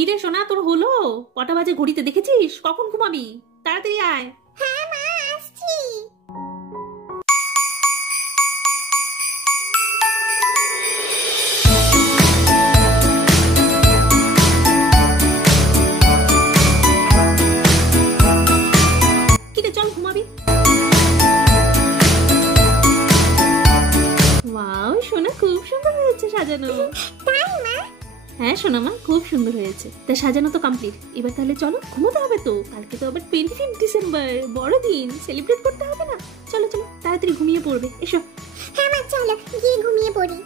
কি রে সোনা, তোর হলো? কটা বাজে ঘড়িতে দেখেছিস? কখন ঘুমাবি? তাড়াতাড়ি আয়। হ্যাঁ মা, আসছি। কি রে, চল ঘুমাবি। ওয়াও সোনা, খুব সুন্দর হয়েছে সাজানো। তাই মা? হ্যাঁ সোনা মা, খুব সুন্দর হয়েছে। তা সাজানো তো কমপ্লিট, এবার তাহলে চলো ঘুমোতে হবে তো। কালকে তো আবার 25 ডিসেম্বর, বড়দিন, সেলিব্রেট করতে হবে না? চলো চলো তাড়াতাড়ি ঘুমিয়ে পড়বে, এসো। হ্যাঁ মা, চলো গিয়ে ঘুমিয়ে পড়ি।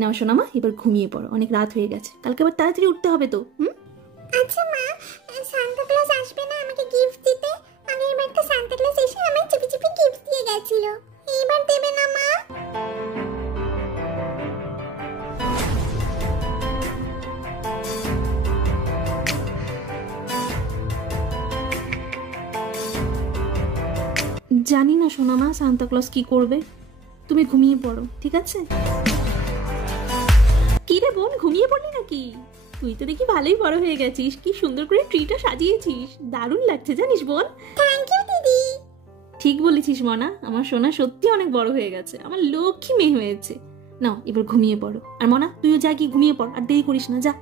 নাও সোনা মা, এবার ঘুমিয়ে পড়ো, অনেক রাত হয়ে গেছে, কালকে আবার তাড়াতাড়ি উঠতে হবে তো। আচ্ছা মা, সান্তা ক্লজ আসবে না আমাকে গিফট দিতে? আগের বার তো সান্তা ক্লজ এসে আমায় চুপি চুপি গিফট দিয়ে গেছিল, এইবার দেবে না মা? জানি না সোনা মা, সান্তা ক্লজ কি করবে। তুমি ঘুমিয়ে পড়ো, ঠিক আছে? কি রে বোন, ঘুমিয়ে পড়লি নাকি? তুই তো দেখি ভালোই বড় হয়ে গেছিস, কি সুন্দর করে ট্রিটা সাজিয়েছিস, দারুণ লাগছে জানিস বোন। থ্যাংক ইউ দিদি। ঠিক বলেছিস মনা, আমার সোনা সত্যি অনেক বড় হয়ে গেছে, আমার লক্ষ্মী মেয়ে হয়েছে। নাও এবার ঘুমিয়ে পড়ো। আর মনা, তুইও যা, কি ঘুমিয়ে পড়, আর দেরি করিস না, যা।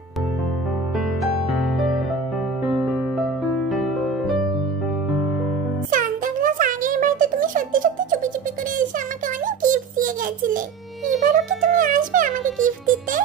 সান্তা ক্লজ আগের বার তো তুমি সত্যি সত্যি চুপি চুপি করে এসে আমাকে অনেক গিফট দিয়ে গেছিলে, এবারও কি তুমি আসবে আমাকে গিফট দিতে?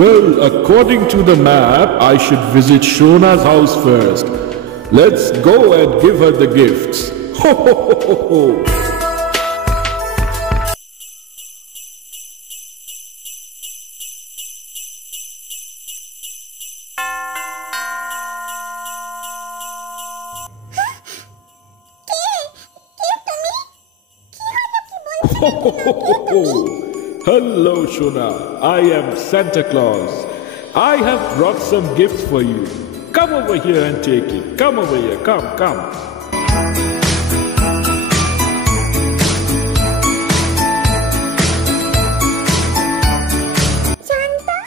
Well, according to the map, I should visit Shona's house first. Let's go and give her the gifts. Ho ho ho ho ho! Hello, Shona. I am Santa Claus. I have brought some gifts for you. Come over here and take it. Come over here. Come, come. Shanta,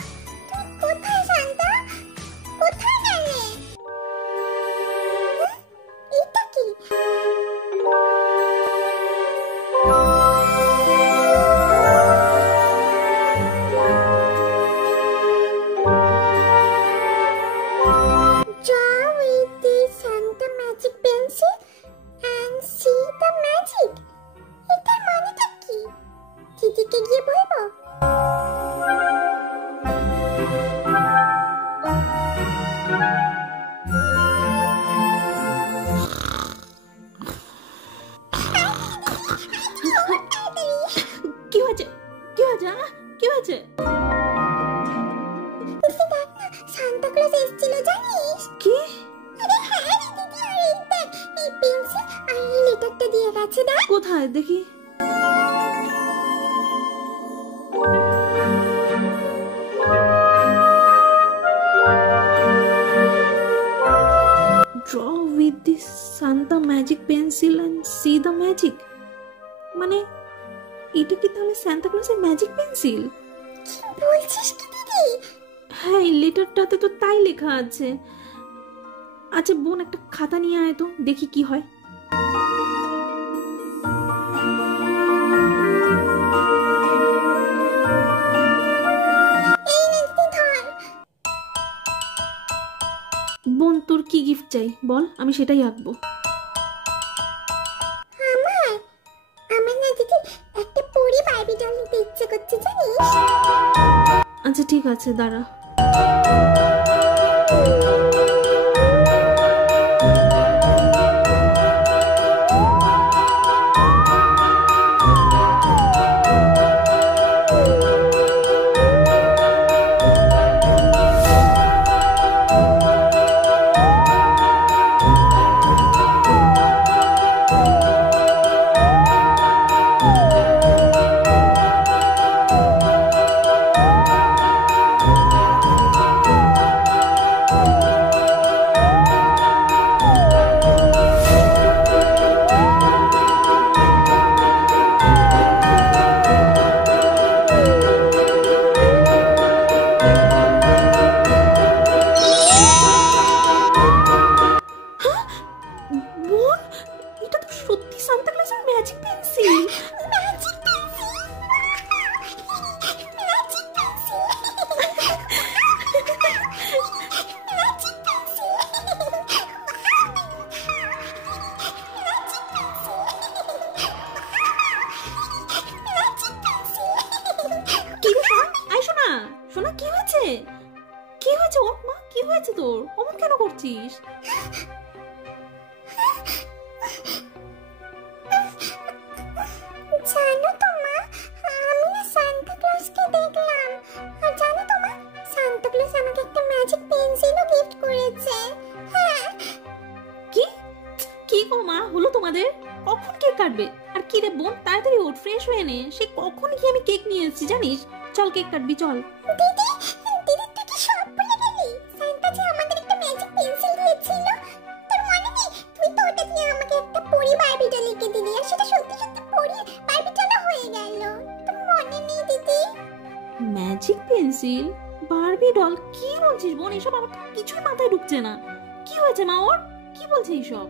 তুই কোথায়? শান্তা, কোথায় গেলে? এটা কি? Draw with the Santa magic pencil and see the magic. এটার মানেটা কি? দিদিকে গিয়ে বলবো? কি হয়েছে? কি হয়েছে? কি হয়েছে? দিদি দেখ না, সান্তা ক্লজ এসেছিল জানিস? কি? আরে হ্যাঁ রে দিদি, আর এই দেখ, এই পেন্সিল আর এই লেটারটা দিয়ে গেছে, দেখ। কোথায় দেখি? Draw with the Santa magic pencil and see the magic. মানে এটা কি তাহলে সান্তা ক্লজের ম্যাজিক পেন্সিল? কি বলছিস কি দিদি? হ্যাঁ, এই লেটারটাতে তো তাই লেখা আছে। আচ্ছা বোন, একটা খাতা নিয়ে আয় তো, দেখি কি হয়। এই নে দিদি, ধর। বোন, তোর কি গিফট চাই বল, আমি সেটাই আঁকবো। আমার আমার না দিদি, একটা পরি বারবি ডল নিতে ইচ্ছে করছে জানিস? আচ্ছা ঠিক আছে, দাঁড়া। কি হয়েছে ওঠ মা, কি হয়েছে তোর? অমন কেন করছিস? জানো তো মা, আমি না সান্তা ক্লজকে দেখলাম। আর জানো তো মা, সান্তা ক্লজ আমাকে একটা ম্যাজিক পেন্সিলও গিফট করেছে। হ্যাঁ। কি কি গো মা, হলো তোমাদের? কখন কেক কাটবে? আর কি রে বোন, তাড়াতাড়ি ওঠ, ফ্রেশ হয়ে নে। সে কখন কি আমি কেক নিয়ে এসেছি জানিস? চল কেক কাটবি, চল। দিদি, দিদি তুই কি সব ভুলে গেলি? সান্তা যে আমাদের একটা ম্যাজিক পেন্সিল দিয়েছিল, তোর মনে নেই? তুই তো ওটা দিয়ে আমাকে একটা পরি বারবি ডল লিখে দিলি, আর সেটা সত্যি সত্যি পরি বারবি ডল হয়ে গেল। তোর মনে নেই দিদি? ম্যাজিক পেন্সিল, বারবি ডল, কি বলছিস বোন? এসব আমার কিছুই মাথায় ঢুকছে না। কি হয়েছে মা ওর? কি বলছে এইসব?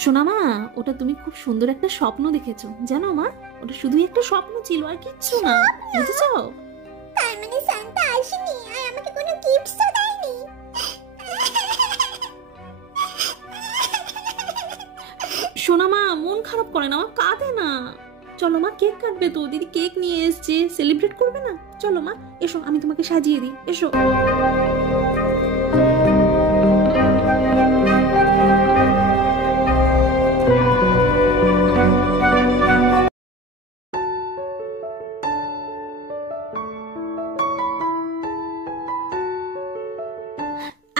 শোনা মা, ওটা তুমি খুব সুন্দর একটা স্বপ্ন দেখেছো জানো মা? ওটা শুধুই একটা স্বপ্ন ছিল, আর কিচ্ছু না, বুঝেছো? তার মানে সান্তা আসেনি আর আমাকে কোনো গিফটসও দেয়নি? শোনা মা, মন খারাপ করে না মা, কাঁদে না। চলো মা, কেক কাটবে তো, দিদি কেক নিয়ে এসছে, সেলিব্রেট করবে না? চলো মা, এসো, আমি তোমাকে সাজিয়ে দিই, এসো।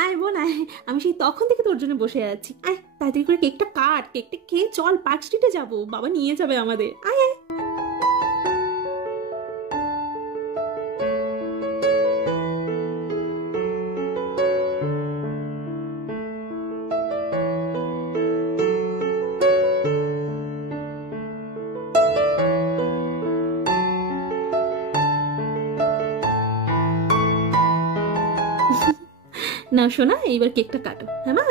আয় বোন আয়, আমি সেই তখন থেকে তোর জন্য বসে আছি। আয় তাড়াতাড়ি করে কেকটা কাট, কেকটা খেয়ে চল পার্ক স্ট্রিটে যাবো, বাবা নিয়ে যাবে আমাদের। আয় আয়। না শোনা, এইবার কেকটা কাটো, হ্যাঁ মা?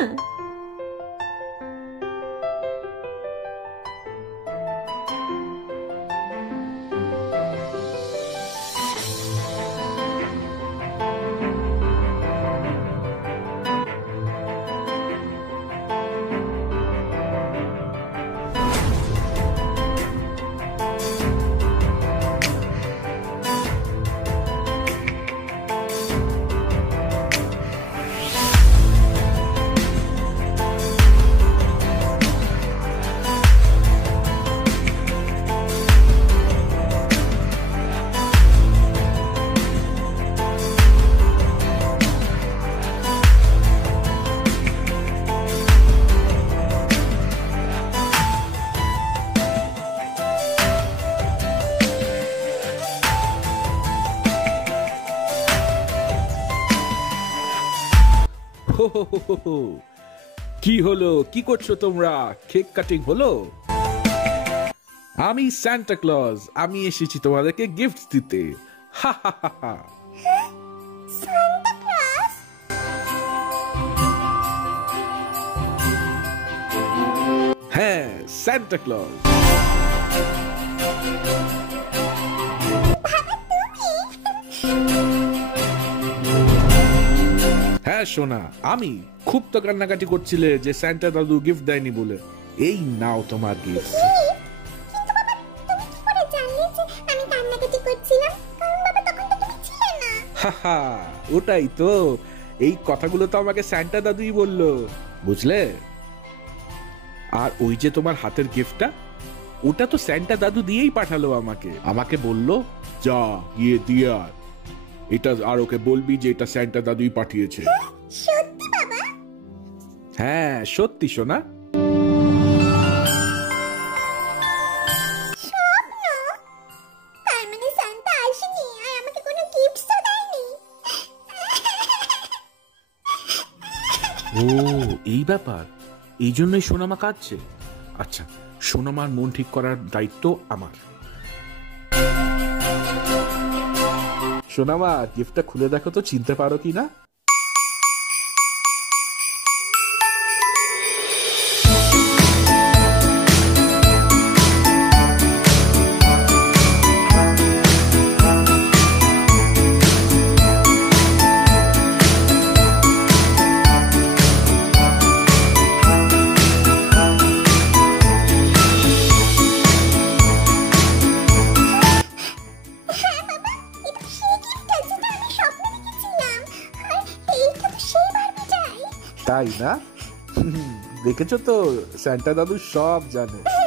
হো হো হো হো হো। কি হলো, কি করছো তোমরা? কেক কাটিং হলো? আমি সান্টা ক্লজ, আমি এসেছি তোমাদেরকে গিফট দিতে। হা হা হা হা। Santa Claus? হ্যাঁ, সান্টা ক্লজ। হ্যাঁ সোনা, আমি। খুব তো কান্নাকাটি করছিলে যে সান্টা দাদু গিফট দেয়নি বলে। এই নাও তোমার গিফট। কিন্তু বাবা, তুমি কি করে জানলে যে আমি কান্নাকাটি করছিলাম? কারণ বাবা তখন তো তুমি ছিলে না। হাহা, ওটাই তো। এই কথাগুলো তো আমাকে সান্টা দাদুই বললো, বুঝলে? আর ওই যে তোমার হাতের গিফটটা, ওটা তো সান্টা দাদু দিয়েই পাঠালো আমাকে। আমাকে বললো, যা গিয়ে দিয়ে আয়। এটা আর ওকে বলবি যে এটা সান্টা দাদুই পাঠিয়েছে। সত্যি বাবা? হ্যাঁ সত্যি সোনা। স্বপ্ন? তার মানে সান্তা আসেনি আর আমাকে কোনো গিফটসও দেয়নি? ও এই ব্যাপার, এই জন্যই সোনামা কাঁদছে। আচ্ছা, সোনামার মন ঠিক করার দায়িত্ব আমার। সোনামা, গিফটটা খুলে দেখো তো, চিনতে পারো কি না? হ্যাঁ বাবা, এটা ঠিক তাই না? দেখেছো তো, স্যান্টা দাদু সব জানে।